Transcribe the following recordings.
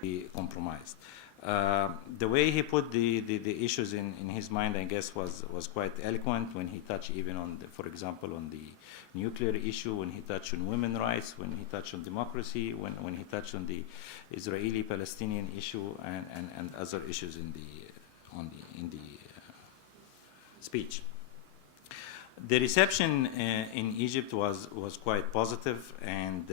be compromised. The way he put the issues in his mind, I guess, was quite eloquent when he touched even on, for example, on the nuclear issue, when he touched on women's rights, when he touched on democracy, when he touched on the Israeli-Palestinian issue and other issues in the speech. The reception in Egypt was quite positive, and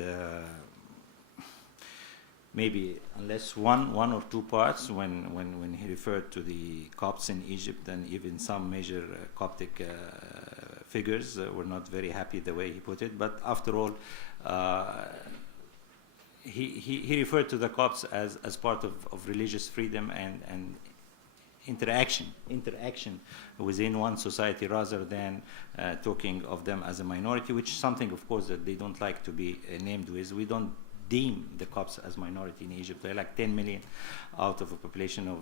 maybe unless one or two parts when he referred to the Copts in Egypt, and even some major Coptic figures were not very happy the way he put it. But after all, he referred to the Copts as part of religious freedom and interaction within one society, rather than talking of them as a minority, which is something, of course, that they don't like to be named with. We don't deem the Copts as minority in Egypt. They're like 10 million out of a population of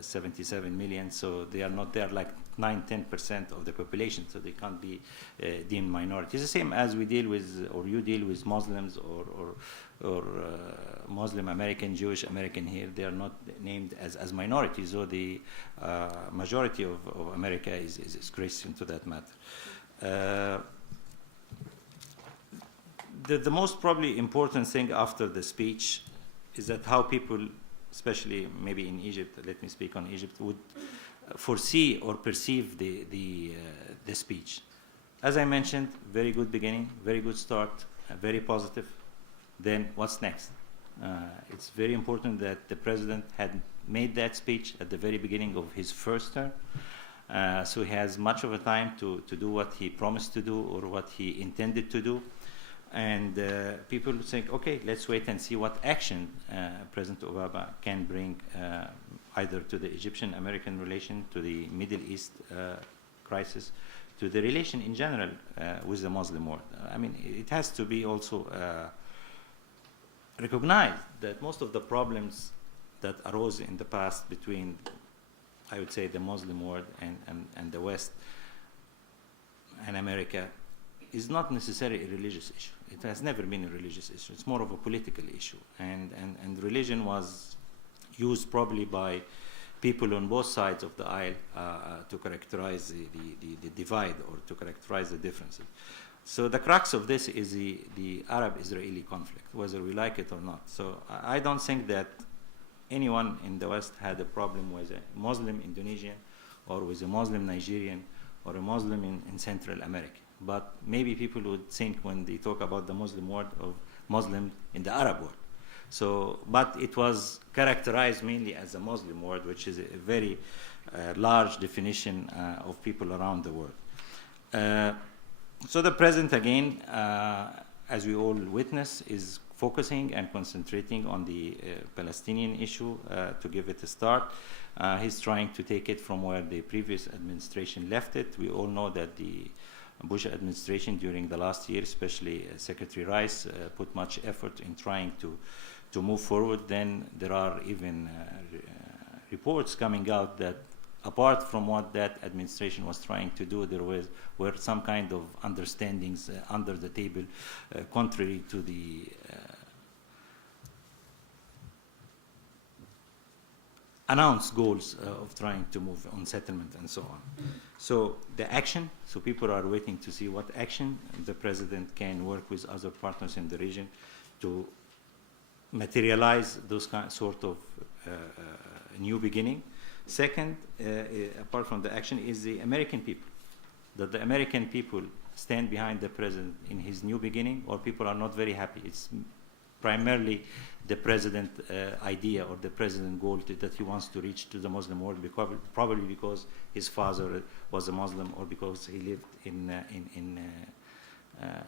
77 million, so they are not, they're like 9-10% of the population, so they can't be deemed minority. It's the same as we deal with, or you deal with Muslims or Muslim American, Jewish American here. They are not named as minorities, so the majority of America is Christian to that matter. The most probably important thing after the speech is that how people, especially maybe in Egypt, let me speak on Egypt, would foresee or perceive the speech. As I mentioned, very good beginning, very good start, very positive. Then what's next? It's very important that the president had made that speech at the very beginning of his first term. So he has much of a time to do what he promised to do or what he intended to do. And people think, okay, let's wait and see what action President Obama can bring either to the Egyptian-American relation, to the Middle East crisis, to the relation in general with the Muslim world. I mean, it has to be also recognized that most of the problems that arose in the past between, I would say, the Muslim world and the West and America is not necessarily a religious issue. It has never been a religious issue. It's more of a political issue. And religion was used probably by people on both sides of the aisle to characterize the divide or to characterize the differences. So the crux of this is the Arab-Israeli conflict, whether we like it or not. So I don't think that anyone in the West had a problem with a Muslim Indonesian or with a Muslim Nigerian or a Muslim in Central America. But maybe people would think when they talk about the Muslim world of Muslim in the Arab world. So, but it was characterized mainly as a Muslim world, which is a very large definition of people around the world. So the president, again, as we all witness, is focusing and concentrating on the Palestinian issue to give it a start. He's trying to take it from where the previous administration left it. We all know that the Bush administration during the last year, especially Secretary Rice, put much effort in trying to move forward. Then there are even reports coming out that apart from what that administration was trying to do, there were some kind of understandings under the table contrary to the announced goals of trying to move on settlement and so on. So the action, so people are waiting to see what action the president can work with other partners in the region to materialize those sort of new beginning. Second, apart from the action, is the American people. That the American people stand behind the president in his new beginning, or people are not very happy. It's primarily the president idea or the president goal that he wants to reach to the Muslim world, probably because his father was a Muslim or because he lived in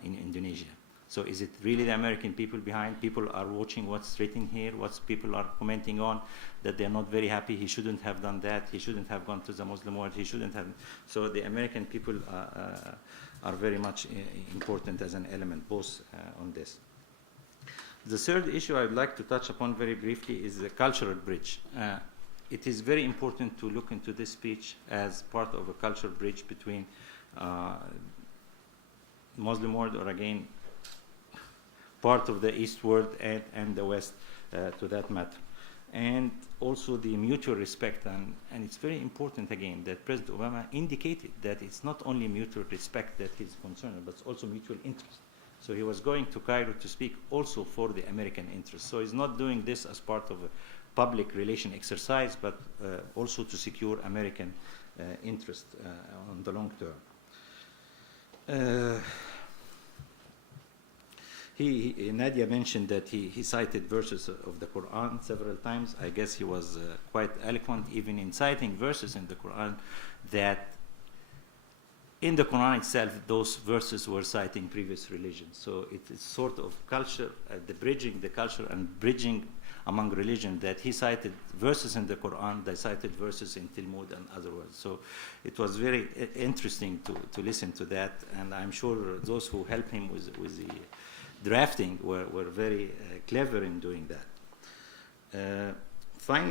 Indonesia. So is it really the American people behind? People are watching what's written here, what people are commenting on, that they're not very happy. He shouldn't have done that. He shouldn't have gone to the Muslim world. He shouldn't have. So the American people are very much important as an element, both on this. The third issue I'd like to touch upon very briefly is the cultural bridge. It is very important to look into this speech as part of a cultural bridge between Muslim world, or again, part of the East world and the West to that matter. and also the mutual respect. And it's very important, again, that President Obama indicated that it's not only mutual respect that he's concerned, but also mutual interest. So he was going to Cairo to speak also for the American interest. So he's not doing this as part of a public relation exercise, but also to secure American interest on the long term. Nadia mentioned that he cited verses of the Quran several times. I guess he was quite eloquent even in citing verses in the Quran that in the Quran itself, those verses were citing previous religions. So it is sort of culture, the bridging the culture and bridging among religion, that he cited verses in the Quran, they cited verses in Talmud and other words. So it was very interesting to listen to that, and I'm sure those who helped him with the drafting were very clever in doing that. Finally,